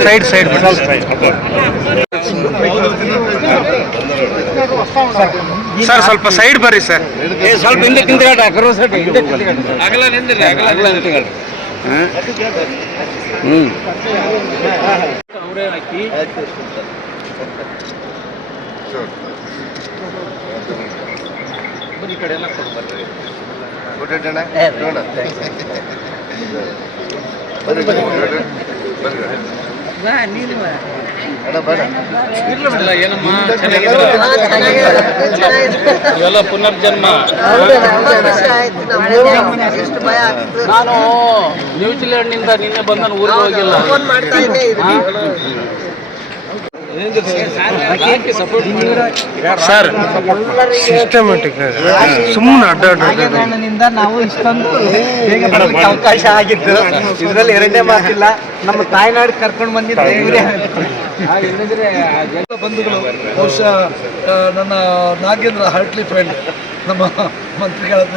Side sir, ಸ್ವಲ್ಪ side ಬರ್ರಿ sir. ಸ್ವಲ್ಪ ಹಿಂದೆ ನಿಂತ್ಕೊಳ್ಳಿ. ಅಗಲ ನಿಂದ್ರಿ, ಅಗಲ ನಿಂತ್ಕೊಳ್ಳಿ. ಅವರೇ ಹಾಕಿ ಈ ಕಡೆ ಎಲ್ಲ ಕೊಡ್ಬರ್ರಿ. ಏನಮ್ಮ ಇವೆಲ್ಲ ಪುನರ್ಜನ್ಮ. ನಾನು ನ್ಯೂಜಿಲೆಂಡ್ನಿಂದ ನಿನ್ನೆ ಬಂದ ಊರಿಗೆ ಹೋಗಿಲ್ಲ. ಸರ್ ಸಿಸ್ಟಮ್ಯಾಟಿಕ್ ಸುಮ್ಮನೆ ಅಡ್ಡಾಡಿನಿಂದ ನಾವು ಇಷ್ಟೊಂದು ಬೇಗ ಬರೋದಕ್ಕೆ ಅವಕಾಶ ಆಗಿದ್ದು. ಇದರಲ್ಲಿ ಎರಡನೇ ಮಾತಿಲ್ಲ. ನಮ್ಮ ತಾಯ್ನಾಡು ಕರ್ಕೊಂಡು ಬಂದಿದ್ದೆ ಇವರೇ. ಬಂಧುಗಳು, ಬಹುಶಃ ನನ್ನ ನಾಗೇಂದ್ರ ಹಾರ್ಟ್ಲಿ ಫ್ರೆಂಡ್, ನಮ್ಮ ಮಂತ್ರಿಗಳಾದ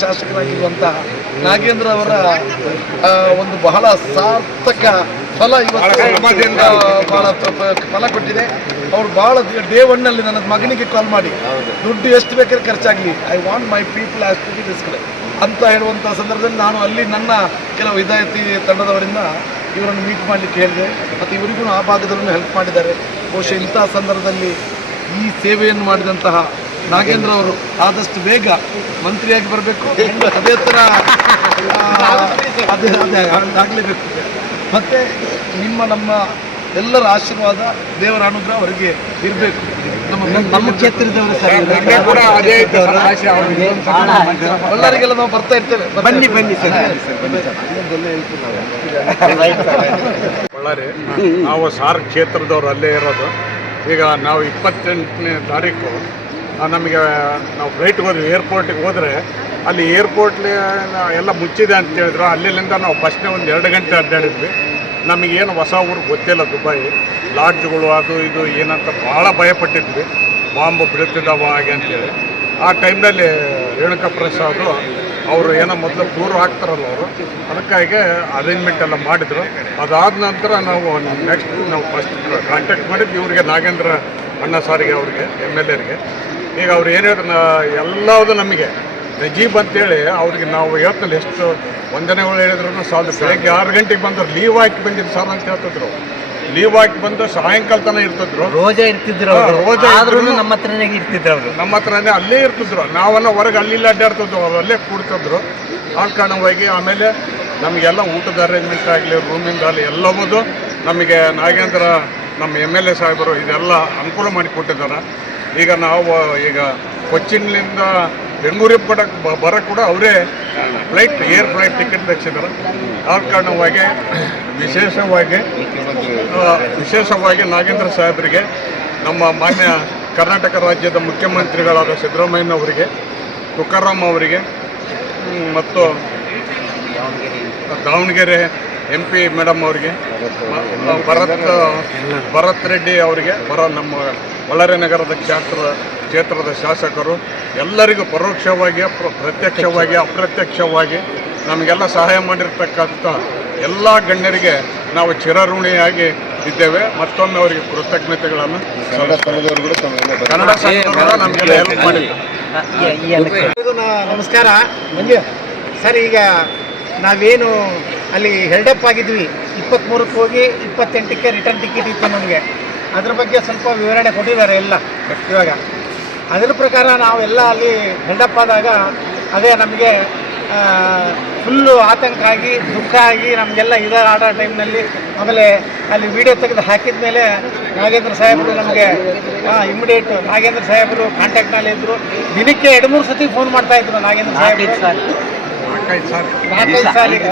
ಶಾಸಕರಾಗಿರುವಂಥ ನಾಗೇಂದ್ರ ಅವರ ಒಂದು ಬಹಳ ಸಾರ್ಥಕ ಫಲ ಇವತ್ತು ಭಾಳ ಫಲ ಕೊಟ್ಟಿದೆ. ಅವ್ರು ಭಾಳ ಡೇ ಒನ್ನಲ್ಲಿ ನನ್ನ ಮಗನಿಗೆ ಕಾಲ್ ಮಾಡಿ ದುಡ್ಡು ಎಷ್ಟು ಬೇಕಾದ್ರೆ ಖರ್ಚಾಗಲಿ, I want my people has to be discussed ಅಂತ ಹೇಳುವಂಥ ಸಂದರ್ಭದಲ್ಲಿ ನಾನು ಅಲ್ಲಿ ನನ್ನ ಕೆಲವು ವಿಧಾಯತಿ ತಂಡದವರಿಂದ ಇವರನ್ನು ಮೀಟ್ ಮಾಡಲಿಕ್ಕೆ ಹೇಳಿದೆ. ಮತ್ತು ಇವರಿಗೂ ಆ ಭಾಗದಲ್ಲೂ ಹೆಲ್ಪ್ ಮಾಡಿದ್ದಾರೆ. ಬಹುಶಃ ಇಂಥ ಸಂದರ್ಭದಲ್ಲಿ ಈ ಸೇವೆಯನ್ನು ಮಾಡಿದಂತಹ ನಾಗೇಂದ್ರ ಅವರು ಆದಷ್ಟು ಬೇಗ ಮಂತ್ರಿಯಾಗಿ ಬರಬೇಕು. ಅದೇ ಥರ ಅದೇ ಆಗಲೇಬೇಕು. ಮತ್ತು ನಮ್ಮ ಎಲ್ಲರ ಆಶೀರ್ವಾದ, ದೇವರ ಅನುಗ್ರಹ ಅವರಿಗೆ ಇರಬೇಕು. ನಮ್ಮ ಕ್ಷೇತ್ರದವರು ಸರ್ ಎಲ್ಲರಿಗೆಲ್ಲ ನಾವು ಬರ್ತಾ ಇರ್ತೇವೆ. ಬನ್ನಿ ಸರ್. ಬಳ್ಳಾರಿ ನಾವು ಸಾರ್ ಕ್ಷೇತ್ರದವ್ರು ಅಲ್ಲೇ ಇರೋದು. ಈಗ ನಾವು 28ನೇ ತಾರೀಕು ನಮಗೆ ನಾವು ಫ್ಲೈಟ್ಗೆ ಹೋದ್ವಿ. ಏರ್ಪೋರ್ಟಿಗೆ ಹೋದರೆ ಅಲ್ಲಿ ಏರ್ಪೋರ್ಟ್ಲಿ ಎಲ್ಲ ಮುಚ್ಚಿದೆ ಅಂತ ಹೇಳಿದ್ರು. ಅಲ್ಲಿಂದ ನಾವು ಫಸ್ಟ್ನೇ ಒಂದು 2 ಗಂಟೆ ಅಡ್ಡಾಡಿದ್ವಿ. ನಮಗೇನು ಹೊಸ ಊರು ಗೊತ್ತಿಲ್ಲ. ದುಬೈ ಲಾಡ್ಜ್ಗಳು ಅದು ಇದು ಏನಂತ ಭಾಳ ಭಯಪಟ್ಟಿದ್ವಿ. ಬಾಂಬ್ ಬೀಳ್ತಿದ್ದಾವ ಹಾಗೆ ಅಂತೇಳಿ. ಆ ಟೈಮ್ನಲ್ಲಿ ರೇಣುಕಾ ಪ್ರಸಾದ್ ಅವರು ಏನೋ ಮೊದಲು ಟೂರ್ ಹಾಕ್ತಾರಲ್ಲ ಅವರು, ಅದಕ್ಕಾಗಿ ಅರೇಂಜ್ಮೆಂಟ್ ಎಲ್ಲ ಮಾಡಿದರು. ಅದಾದ ನಂತರ ನಾವು ನೆಕ್ಸ್ಟ್ ನಾವು ಫಸ್ಟ್ ಕಾಂಟ್ಯಾಕ್ಟ್ ಮಾಡಿದ್ವಿ ಇವರಿಗೆ, ನಾಗೇಂದ್ರ ಅಣ್ಣ ಸಾರಿಗೆ ಅವ್ರಿಗೆ, MLAರಿಗೆ. ಈಗ ಅವ್ರು ಏನು ಹೇಳಿದ್ರು, ಎಲ್ಲವುದು ನಮಗೆ ನಜೀಬ್ ಅಂತೇಳಿ ಅವ್ರಿಗೆ ನಾವು ಹೇಳ್ತಲ್ಲ ಎಷ್ಟು ವಂದನೆಗಳು ಹೇಳಿದ್ರು ಸಾಲದು. ಬೆಳಗ್ಗೆ 6 ಗಂಟೆಗೆ ಬಂದರು, ಲೀವ್ ಹಾಕಿ ಬಂದಿದ್ದು ಸರ್ ಅಂತ ಹೇಳ್ತಿದ್ರು. ಲೀವ್ ಹಾಕಿ ಬಂದು ಸಾಯಂಕಾಲ ತನಕ ಇರ್ತಿದ್ರು. ರೋಜಾ ಇರ್ತಿದ್ರು. ನಮ್ಮ ಹತ್ರನೇ ಇರ್ತಿದ್ರು. ಅವರು ನಮ್ಮ ಹತ್ರನೇ ಅಲ್ಲೇ ಇರ್ತಿದ್ರು. ನಾವನ್ನ ಹೊರಗೆ ಅಲ್ಲಿ ಅಡ್ಡಾಡ್ತಿದ್ವು, ಅವ್ರು ಅಲ್ಲೇ ಕೂಡ್ತಿದ್ರು. ಆ ಕಾರಣವಾಗಿ ಆಮೇಲೆ ನಮಗೆಲ್ಲ ಊಟದ ಅರೇಂಜ್ಮೆಂಟ್ ಆಗಲಿ, ರೂಮಿಂದ ಆಗಲಿ ಎಲ್ಲವುದು ನಮಗೆ ನಾಗೇಂದ್ರ ನಮ್ಮ MLA ಸಾಹೇಬರು ಇದೆಲ್ಲ ಅನುಕೂಲ ಮಾಡಿಕೊಟ್ಟಿದ್ದಾರೆ. ಈಗ ನಾವು ಈಗ ಕೊಚ್ಚಿನ್ನಿಂದ ಬೆಂಗಳೂರಿಗೆ ಬರೋಕ್ಕೆ ಕೂಡ ಅವರೇ ಏರ್ ಫ್ಲೈಟ್ ಟಿಕೆಟ್ ತೆಗೆಸಿದ್ದಾರೆ. ಆ ಕಾರಣವಾಗಿ ವಿಶೇಷವಾಗಿ ನಾಗೇಂದ್ರ ಸಾಹೇಬರಿಗೆ, ನಮ್ಮ ಮಾನ್ಯ ಕರ್ನಾಟಕ ರಾಜ್ಯದ ಮುಖ್ಯಮಂತ್ರಿಗಳಾದ ಸಿದ್ದರಾಮಯ್ಯನವರಿಗೆ, ತುಕಾರಾಮ್ ಅವರಿಗೆ ಮತ್ತು ದಾವಣಗೆರೆ MP ಮೇಡಮ್ ಅವರಿಗೆ, ಭರತ್ ರೆಡ್ಡಿ ಅವರಿಗೆ, ನಮ್ಮ ಬಳ್ಳಾರಿ ನಗರದ ಕ್ಷೇತ್ರದ ಶಾಸಕರು ಎಲ್ಲರಿಗೂ ಪರೋಕ್ಷವಾಗಿ, ಪ್ರತ್ಯಕ್ಷವಾಗಿ, ಅಪ್ರತ್ಯಕ್ಷವಾಗಿ ನಮಗೆಲ್ಲ ಸಹಾಯ ಮಾಡಿರ್ತಕ್ಕಂಥ ಎಲ್ಲ ಗಣ್ಯರಿಗೆ ನಾವು ಚಿರಋಣಿಯಾಗಿ ಇದ್ದೇವೆ. ಮತ್ತೊಮ್ಮೆ ಅವರಿಗೆ ಕೃತಜ್ಞತೆಗಳನ್ನು. ಕನ್ನಡ ಸಂಘದವರು ನಮಗೆಲ್ಲ ಹೆಲ್ಪ್ ಮಾಡಿದ್ರು. ನಮಸ್ಕಾರ ಸರ್. ಈಗ ನಾವೇನು ಅಲ್ಲಿ ಹೆಲ್ಡಪ್ ಆಗಿದ್ವಿ, 23ಕ್ಕೆ ಹೋಗಿ 28ಕ್ಕೆ ರಿಟರ್ನ್ ಟಿಕೆಟ್ ಇತ್ತು ನಮಗೆ. ಅದ್ರ ಬಗ್ಗೆ ಸ್ವಲ್ಪ ವಿವರಣೆ ಕೊಟ್ಟಿದ್ದಾರೆ ಎಲ್ಲ. ಇವಾಗ ಅದರ ಪ್ರಕಾರ ನಾವೆಲ್ಲ ಅಲ್ಲಿ ಹೆಲ್ಡಪ್ ಆದಾಗ ಅದೇ ನಮಗೆ ಫುಲ್ಲು ಆತಂಕ ಆಗಿ, ದುಃಖ ಆಗಿ, ನಮಗೆಲ್ಲ ಆಡೋ ಟೈಮ್ನಲ್ಲಿ ಆಮೇಲೆ ಅಲ್ಲಿ ವಿಡಿಯೋ ತೆಗೆದು ಹಾಕಿದ ಮೇಲೆ ನಾಗೇಂದ್ರ ಸಾಹೇಬರು ನಮಗೆ ಇಮಿಡಿಯೇಟ್ ನಾಗೇಂದ್ರ ಸಾಹೇಬರು ಕಾಂಟ್ಯಾಕ್ಟ್ನಲ್ಲಿ ಇದ್ದರು. ದಿನಕ್ಕೆ 2-3 ಸತಿ ಫೋನ್ ಮಾಡ್ತಾಯಿದ್ರು ನಾಗೇಂದ್ರ ಸಾಹೇಬರು. 4-5 ಸಾರಿಗೆ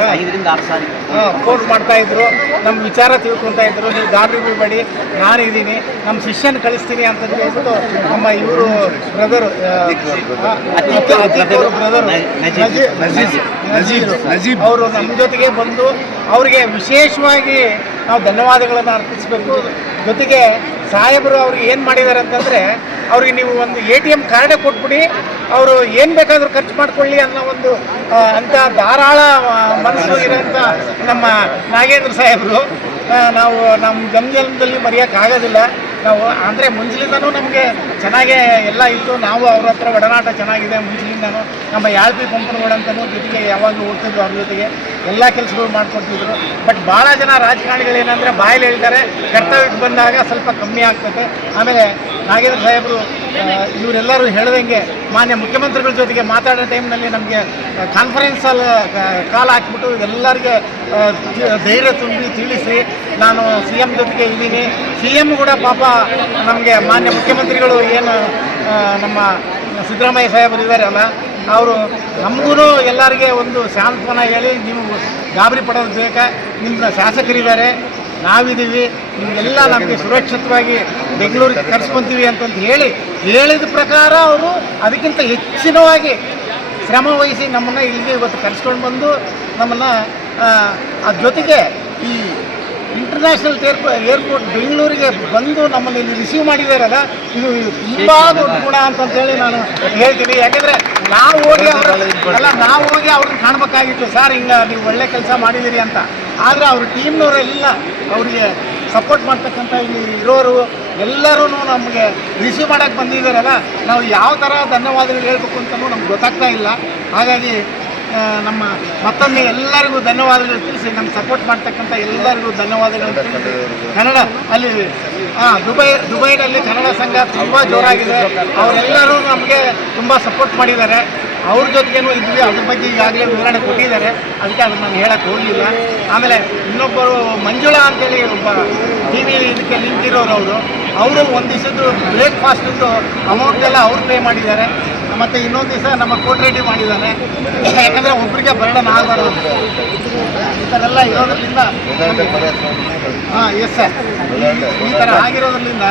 ಫೋನ್ ಮಾಡ್ತಾಯಿದ್ರು. ನಮ್ಮ ವಿಚಾರ ತಿಳ್ಕೊತಾ ಇದ್ರು. ನೀವು ಗಾಬರಿ ಬಿಡಬೇಡಿ, ನಾನಿದ್ದೀನಿ, ನಮ್ಮ ಶಿಷ್ಯನ ಕಳಿಸ್ತೀನಿ ಅಂತ ಹೇಳ್ಬಿಟ್ಟು ನಮ್ಮ ಇವರು ಬ್ರದರು ನಜೀಬ್ ಅವರು ನಮ್ಮ ಜೊತೆಗೆ ಬಂದು ಅವರಿಗೆ ವಿಶೇಷವಾಗಿ ನಾವು ಧನ್ಯವಾದಗಳನ್ನು ಅರ್ಪಿಸಬೇಕು. ಜೊತೆಗೆ ಸಾಹೇಬರು ಅವ್ರಿಗೆ ಏನು ಮಾಡಿದ್ದಾರೆ ಅಂತಂದರೆ, ಅವ್ರಿಗೆ ನೀವು ಒಂದು ATM ಕಾರ್ಡೇ ಕೊಟ್ಬಿಡಿ, ಅವರು ಏನು ಬೇಕಾದರೂ ಖರ್ಚು ಮಾಡ್ಕೊಳ್ಳಿ ಅನ್ನೋ ಒಂದು ಅಂಥ ಧಾರಾಳ ಮನಸ್ಸು ಇರೋಂಥ ನಮ್ಮ ನಾಗೇಂದ್ರ ಸಾಹೇಬರು ನಾವು ನಮ್ಮ ಜನ್ಮದಲ್ಲಿ ಮರೆಯೋಕ್ಕಾಗೋದಿಲ್ಲ. ನಾವು ಅಂದರೆ ಮುಂಚೆಲಿಂದನೂ ನಮಗೆ ಚೆನ್ನಾಗೇ ಎಲ್ಲ ಇತ್ತು. ನಾವು ಅವ್ರ ಹತ್ರ ಒಡನಾಟ ಚೆನ್ನಾಗಿದೆ ಮುಂಚೆಲಿಂದನೂ. ನಮ್ಮ ಯಾಳ್ಪಿ ಪಂಪನಗಳಂತನೂ ಜೊತೆಗೆ ಯಾವಾಗಲೂ ಓಡ್ತಿದ್ರು, ಅವ್ರ ಜೊತೆಗೆ ಎಲ್ಲ ಕೆಲಸಗಳು ಮಾಡಿಕೊಡ್ತಿದ್ರು. ಬಟ್ ಭಾಳ ಜನ ರಾಜಕಾರಣಿಗಳೇನೆಂದರೆ ಬಾಯಲ್ಲಿ ಹೇಳ್ತಾರೆ, ಕರ್ತವ್ಯಕ್ಕೆ ಬಂದಾಗ ಸ್ವಲ್ಪ ಕಮ್ಮಿ ಆಗ್ತದೆ. ಆಮೇಲೆ ನಾಗೇಂದ್ರ ಸಾಹೇಬರು ಇವರೆಲ್ಲರೂ ಹೇಳ್ದಂಗೆ ಮಾನ್ಯ ಮುಖ್ಯಮಂತ್ರಿಗಳ ಜೊತೆಗೆ ಮಾತಾಡೋ ಟೈಮ್ನಲ್ಲಿ ನಮಗೆ ಕಾನ್ಫರೆನ್ಸಲ್ಲಿ ಕಾಲ್ ಹಾಕ್ಬಿಟ್ಟು ಎಲ್ಲರಿಗೆ ಧೈರ್ಯ ತುಂಬಿ ತಿಳಿಸಿ, ನಾನು CM ಜೊತೆಗೆ ಇದ್ದೀನಿ. CM ಕೂಡ ಪಾಪ ನಮಗೆ ಮಾನ್ಯ ಮುಖ್ಯಮಂತ್ರಿಗಳು ಏನು ನಮ್ಮ ಸಿದ್ದರಾಮಯ್ಯ ಸಾಹೇಬರು ಇದ್ದಾರಲ್ಲ, ಅವರು ನಮಗೂ ಎಲ್ಲರಿಗೆ ಒಂದು ಸಾಂತ್ವನ ಹೇಳಿ, ನೀವು ಗಾಬರಿ ಪಡೋದು ಬೇಕಾ, ನಿಮ್ಮ ಶಾಸಕರಿದ್ದಾರೆ, ನಾವಿದ್ದೀವಿ, ನಿಮಗೆಲ್ಲ ನಮಗೆ ಸುರಕ್ಷಿತವಾಗಿ ಬೆಂಗಳೂರಿಗೆ ಕರ್ಸ್ಕೊತೀವಿ ಅಂತಂದು ಹೇಳಿದ ಪ್ರಕಾರ ಅವರು ಅದಕ್ಕಿಂತ ಹೆಚ್ಚಿನವಾಗಿ ಶ್ರಮ ವಹಿಸಿ ನಮ್ಮನ್ನು ಇಲ್ಲಿಗೆ ಇವತ್ತು ಕರ್ಸ್ಕೊಂಡು ಬಂದು ನಮ್ಮನ್ನು ಅದ್ರ ಜೊತೆಗೆ ಈ ಇಂಟರ್ನ್ಯಾಷನಲ್ ಏರ್ಪೋರ್ಟ್ ಬೆಂಗಳೂರಿಗೆ ಬಂದು ನಮ್ಮನ್ನು ಇಲ್ಲಿ ರಿಸೀವ್ ಮಾಡಿದಾರಲ್ಲ, ಇದು ತುಂಬ ದೊಡ್ಡ ಗುಣ ಅಂತಂತೇಳಿ ನಾನು ಹೇಳ್ತೀನಿ. ಯಾಕೆಂದರೆ ನಾವು ಹೋಗಿ ಅವ್ರನ್ನ ಕಾಣಬೇಕಾಗಿತ್ತು, ಸರ್ ಹಿಂಗೆ ನೀವು ಒಳ್ಳೆ ಕೆಲಸ ಮಾಡಿದ್ದೀರಿ ಅಂತ. ಆದರೆ ಅವ್ರ ಟೀಮ್ನವರೆಲ್ಲ ಅವರಿಗೆ ಸಪೋರ್ಟ್ ಮಾಡ್ತಕ್ಕಂಥ ಇಲ್ಲಿ ಇರೋರು ಎಲ್ಲರೂ ನಮಗೆ ರಿಸೀವ್ ಮಾಡೋಕ್ಕೆ ಬಂದಿದ್ದಾರಲ್ಲ, ನಾವು ಯಾವ ಥರ ಧನ್ಯವಾದಗಳು ಹೇಳ್ಬೇಕು ಅಂತಲೂ ನಮ್ಗೆ ಗೊತ್ತಾಗ್ತಾ ಇಲ್ಲ. ಹಾಗಾಗಿ ನಮ್ಮ ಮತ್ತೊಮ್ಮೆ ಎಲ್ಲರಿಗೂ ಧನ್ಯವಾದಗಳು ತಿಳಿಸಿ, ನಮ್ಗೆ ಸಪೋರ್ಟ್ ಮಾಡ್ತಕ್ಕಂಥ ಎಲ್ಲರಿಗೂ ಧನ್ಯವಾದಗಳು ತಿಳಿಸಿ. ಕನ್ನಡ ಅಲ್ಲಿ ದುಬೈನಲ್ಲಿ ಕನ್ನಡ ಸಂಘ ತುಂಬ ಜೋರಾಗಿದೆ, ಅವರೆಲ್ಲರೂ ನಮಗೆ ತುಂಬ ಸಪೋರ್ಟ್ ಮಾಡಿದ್ದಾರೆ. ಅವ್ರ ಜೊತೆಗೇನು ಇದ್ವಿ, ಅದ್ರ ಬಗ್ಗೆ ಈಗಾಗಲೇ ವಿವರಣೆ ಕೊಟ್ಟಿದ್ದಾರೆ, ಅದಕ್ಕೆ ಅದನ್ನು ನಾನು ಹೇಳಕ್ಕೆ ಹೋಗಲಿಲ್ಲ. ಆಮೇಲೆ ಇನ್ನೊಬ್ಬರು ಮಂಜುಳಾ ಅಂತೇಳಿ ಒಬ್ಬ TV ಇದಕ್ಕೆ ಲಿಂಕ್ ಇರೋರು, ಅವರು ಒಂದು ದಿವಸದ್ದು ಬ್ರೇಕ್ಫಾಸ್ಟದ್ದು ಅಮೌಂಟ್ ಎಲ್ಲ ಅವ್ರು ಪೇ ಮಾಡಿದ್ದಾರೆ. ಮತ್ತು ಇನ್ನೊಂದು ದಿವಸ ನಮ್ಮ ಕೋಟ್ರೆಡ್ಡಿ ಮಾಡಿದ್ದಾನೆ. ಯಾಕಂದರೆ ಒಬ್ಬರಿಗೆ ಬರ್ಡನ್ ಆಗಬಾರ್ದು, ಈ ಥರ ಎಲ್ಲ ಇರೋದ್ರಿಂದ ಎಸ್ ಸರ್, ಈ ಥರ ಆಗಿರೋದ್ರಿಂದ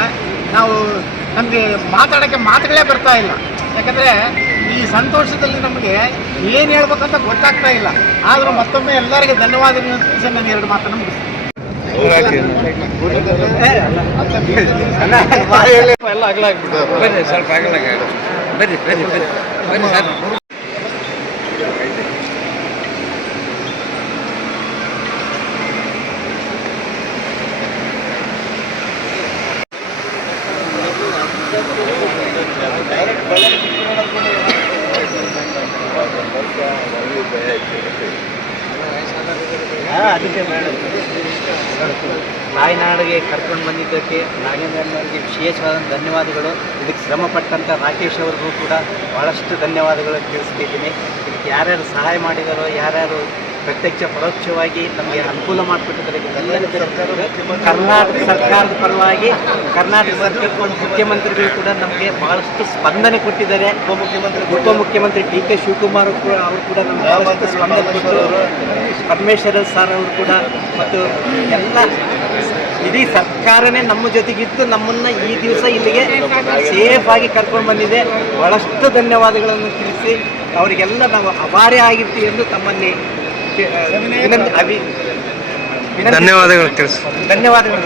ನಮಗೆ ಮಾತಾಡೋಕ್ಕೆ ಮಾತುಗಳೇ ಬರ್ತಾ ಇಲ್ಲ. ಯಾಕಂದರೆ ಈ ಸಂತೋಷದಲ್ಲಿ ನಮಗೆ ಏನು ಹೇಳ್ಬೇಕಂತ ಗೊತ್ತಾಗ್ತಾ ಇಲ್ಲ. ಆದರೂ ಮತ್ತೊಮ್ಮೆ ಎಲ್ಲರಿಗೆ ಧನ್ಯವಾದಗಳನ್ನು ತಿಳಿಸಿ ನಾನು 2 ಮಾತನ್ನು ಮುಗಿಸ್ತೀನಿ. ಎಲ್ಲ ಅಗಲಾಗ್ಬಿಟ್ಟು ಬರ್ರಿ, ಸ್ವಲ್ಪ ಅಗಲಾಗ ಬರ್ರಿ ಬರ್ರಿ ಬರ್ರಿ ಬರ್ರಿ ಸರ್. ಅದಕ್ಕೆ ತಾಯ್ನಾಡಿಗೆ ಕರ್ಕೊಂಡು ಬಂದಿದ್ದಕ್ಕೆ ನಾಗೇಂದ್ರಣ್ಣವರಿಗೆ ವಿಶೇಷವಾದ ಧನ್ಯವಾದಗಳು. ಇದಕ್ಕೆ ಶ್ರಮಪಟ್ಟಂಥ ರಾಕೇಶ್ ಅವ್ರಿಗೂ ಕೂಡ ಭಾಳಷ್ಟು ಧನ್ಯವಾದಗಳು ತಿಳಿಸ್ತಿದ್ದೀನಿ. ಇದಕ್ಕೆ ಯಾರ್ಯಾರು ಸಹಾಯ ಮಾಡಿದಾರೋ, ಯಾರ್ಯಾರು ಪ್ರತ್ಯಕ್ಷ ಪರೋಕ್ಷವಾಗಿ ನಮಗೆ ಅನುಕೂಲ ಮಾಡಿಕೊಟ್ಟಿದ್ದಾರೆ, ಕರ್ನಾಟಕ ಸರ್ಕಾರದ ಪರವಾಗಿ ಕರ್ನಾಟಕ ಸರ್ಕಾರದ ಮುಖ್ಯಮಂತ್ರಿಗಳು ಕೂಡ ನಮಗೆ ಭಾಳಷ್ಟು ಸ್ಪಂದನೆ ಕೊಟ್ಟಿದ್ದಾರೆ. ಉಪಮುಖ್ಯಮಂತ್ರಿ DK ಶಿವಕುಮಾರ್ ಅವರು ಕೂಡ ನಮಗೆ ಭಾಳಷ್ಟು ಸ್ಪಂದನೆ ಕೊಟ್ಟರು. ಪರಮೇಶ್ವರ ಸರ್ ಅವರು ಕೂಡ, ಮತ್ತು ಎಲ್ಲ ಇಡೀ ಸರ್ಕಾರನೇ ನಮ್ಮ ಜೊತೆಗಿದ್ದು ನಮ್ಮನ್ನು ಈ ದಿವಸ ಇಲ್ಲಿಗೆ ಸೇಫಾಗಿ ಕರ್ಕೊಂಡು ಬಂದಿದೆ. ಭಾಳಷ್ಟು ಧನ್ಯವಾದಗಳನ್ನು ತಿಳಿಸಿ ಅವರಿಗೆಲ್ಲ ನಾವು ಅಭಾರಿ ಆಗಿರ್ತೀವಿ ಎಂದು ತಮ್ಮಲ್ಲಿ ಧನ್ಯವಾದಗಳು ತಿಳಿಸಿ. ಧನ್ಯವಾದಗಳು.